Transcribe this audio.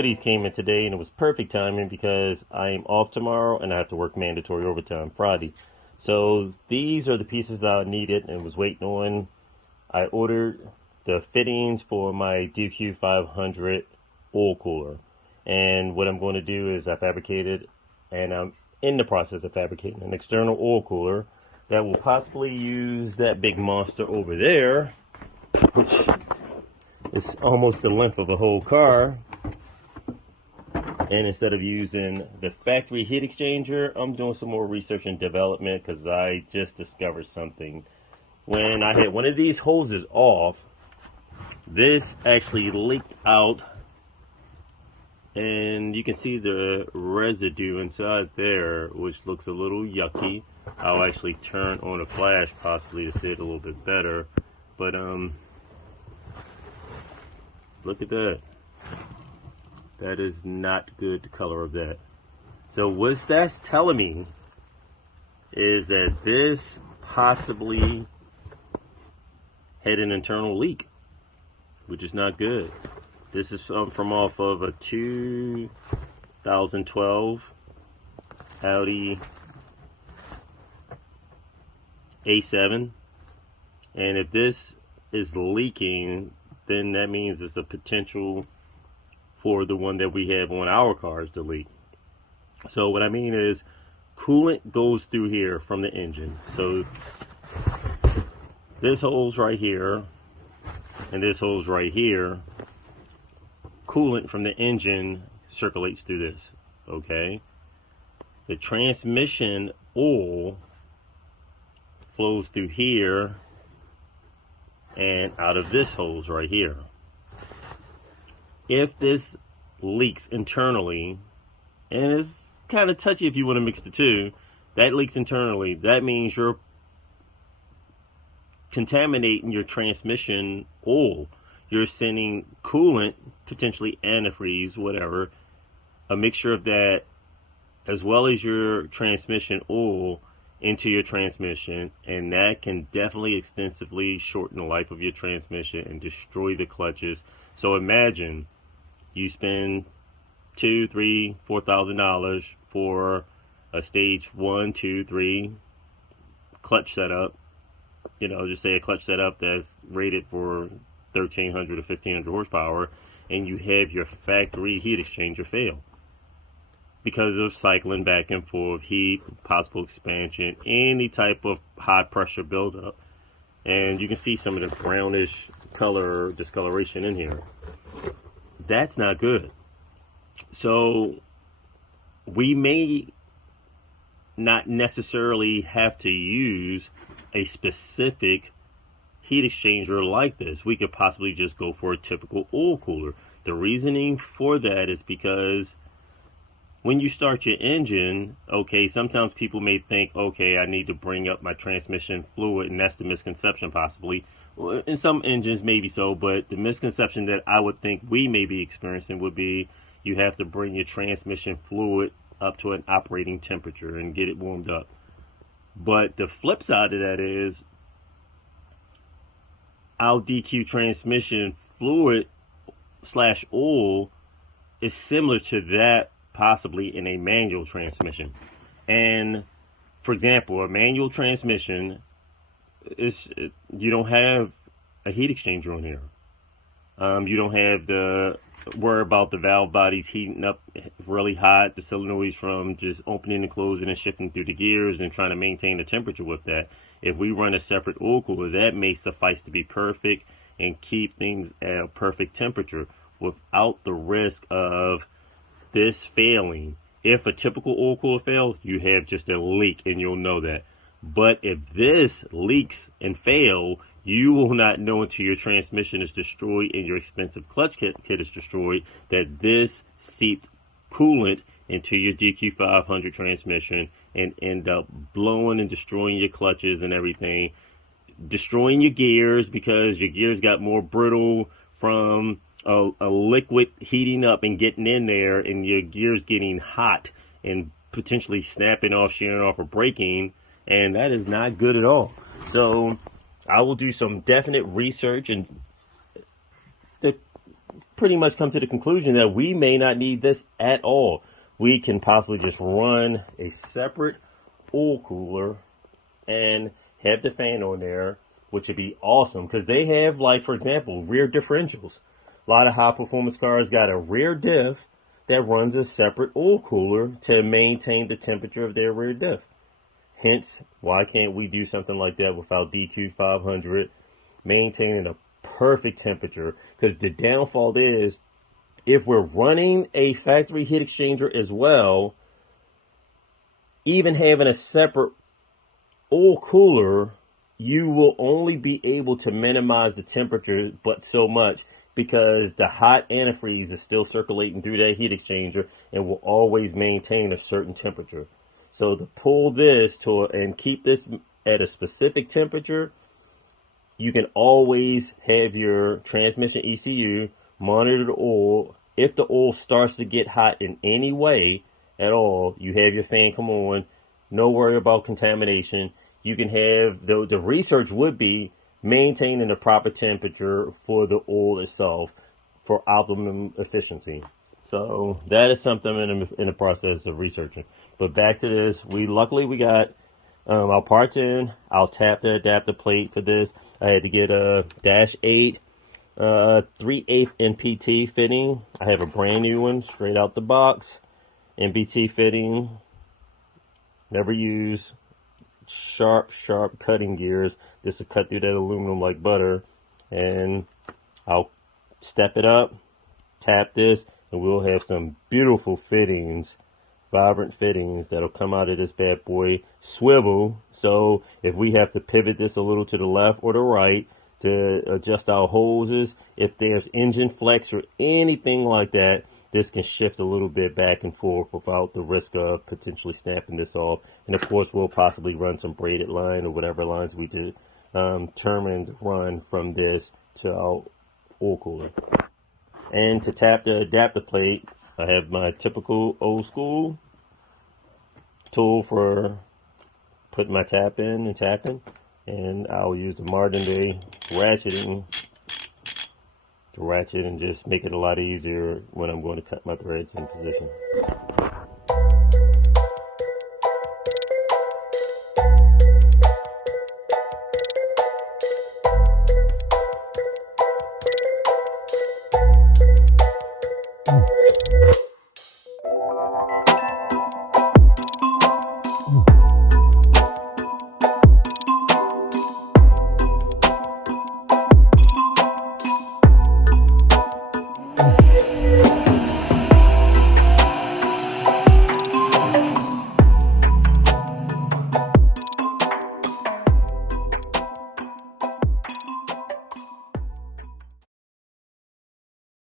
goodies came in today, and it was perfect timing because I am off tomorrow and I have to work mandatory overtime Friday. So these are the pieces I needed and was waiting on. I ordered the fittings for my DQ500 oil cooler. And what I'm going to do is I fabricated, and I'm in the process of fabricating an external oil cooler that will possibly use that big monster over there, which is almost the length of a whole car. And instead of using the factory heat exchanger, I'm doing some more research and development because I just discovered something. When I had one of these hoses off, this actually leaked out, and you can see the residue inside there, which looks a little yucky. I'll actually turn on a flash possibly to see it a little bit better, but look at that. That is not good, the color of that. So what that's telling me is that this possibly had an internal leak, which is not good. This is from off of a 2012 Audi A7, and if this is leaking, then that means it's a potential for the one that we have on our cars to leak. So what I mean is, coolant goes through here from the engine. So this hole's right here, and this hole's right here. Coolant from the engine circulates through this, okay? The transmission oil flows through here and out of this hose right here. If this leaks internally, and it's kind of touchy if you want to mix the two, that leaks internally, that means you're contaminating your transmission oil. You're sending coolant, potentially antifreeze, whatever, a mixture of that, as well as your transmission oil, into your transmission, and that can definitely extensively shorten the life of your transmission and destroy the clutches. So imagine you spend $2,000, $3,000, $4,000 for a stage 1, 2, 3 clutch setup. You know, just say a clutch setup that's rated for 1,300 or 1,500 horsepower, and you have your factory heat exchanger fail because of cycling back and forth, heat, possible expansion, any type of high pressure buildup. And you can see some of the brownish color discoloration in here. That's not good. So we may not necessarily have to use a specific heat exchanger like this. We could possibly just go for a typical oil cooler. The reasoning for that is because when you start your engine, okay, sometimes people may think, okay, I need to bring up my transmission fluid, and that's the misconception possibly. Well, in some engines, maybe so, but the misconception that I would think we may be experiencing would be you have to bring your transmission fluid up to an operating temperature and get it warmed up. But the flip side of that is our DQ transmission fluid / oil is similar to that possibly in a manual transmission. And for example, a manual transmission is, you don't have a heat exchanger on here. You don't have the worry about the valve bodies heating up really hot, the solenoids from just opening and closing and shifting through the gears and trying to maintain the temperature with that. If we run a separate oil cooler, that may suffice to be perfect and keep things at a perfect temperature without the risk of this failing. If a typical oil cooler fails, you have just a leak and you'll know that. But if this leaks and fail, you will not know until your transmission is destroyed and your expensive clutch kit is destroyed that this seeped coolant into your DQ500 transmission and end up blowing and destroying your clutches and everything, destroying your gears because your gears got more brittle from a liquid heating up and getting in there, and your gears getting hot and potentially snapping off, shearing off, or breaking, and that is not good at all. So I will do some definite research and pretty much come to the conclusion that we may not need this at all. We can possibly just run a separate oil cooler and have the fan on there, which would be awesome because they have, like, for example, rear differentials. A lot of high performance cars got a rear diff that runs a separate oil cooler to maintain the temperature of their rear diff. Hence, why can't we do something like that with our DQ500, maintaining a perfect temperature? Because the downfall is, if we're running a factory heat exchanger as well, even having a separate oil cooler, you will only be able to minimize the temperature but so much, because the hot antifreeze is still circulating through that heat exchanger and will always maintain a certain temperature. So to pull this and keep this at a specific temperature, you can always have your transmission ECU monitor the oil. If the oil starts to get hot in any way at all, you have your fan come on. No worry about contamination. You can have, the research would be maintaining the proper temperature for the oil itself for optimum efficiency. So that is something in the process of researching. But back to this, luckily we got our parts in. I'll tap the adapter plate for this. I had to get a -8 3/8 NPT fitting. I have a brand new one straight out the box. NPT fitting, never used. Sharp cutting gears just to cut through that aluminum like butter. And I'll step it up, tap this, and we'll have some beautiful fittings, vibrant fittings that'll come out of this bad boy. Swivel, so if we have to pivot this a little to the left or the right to adjust our hoses, if there's engine flex or anything like that, this can shift a little bit back and forth without the risk of potentially snapping this off. And of course, we'll possibly run some braided line or whatever lines we determined to run from this to our oil cooler. And to tap the adapter plate, I have my typical old school tool for putting my tap in and tapping. And I'll use the modern day ratcheting to ratchet and just make it a lot easier when I'm going to cut my threads in position.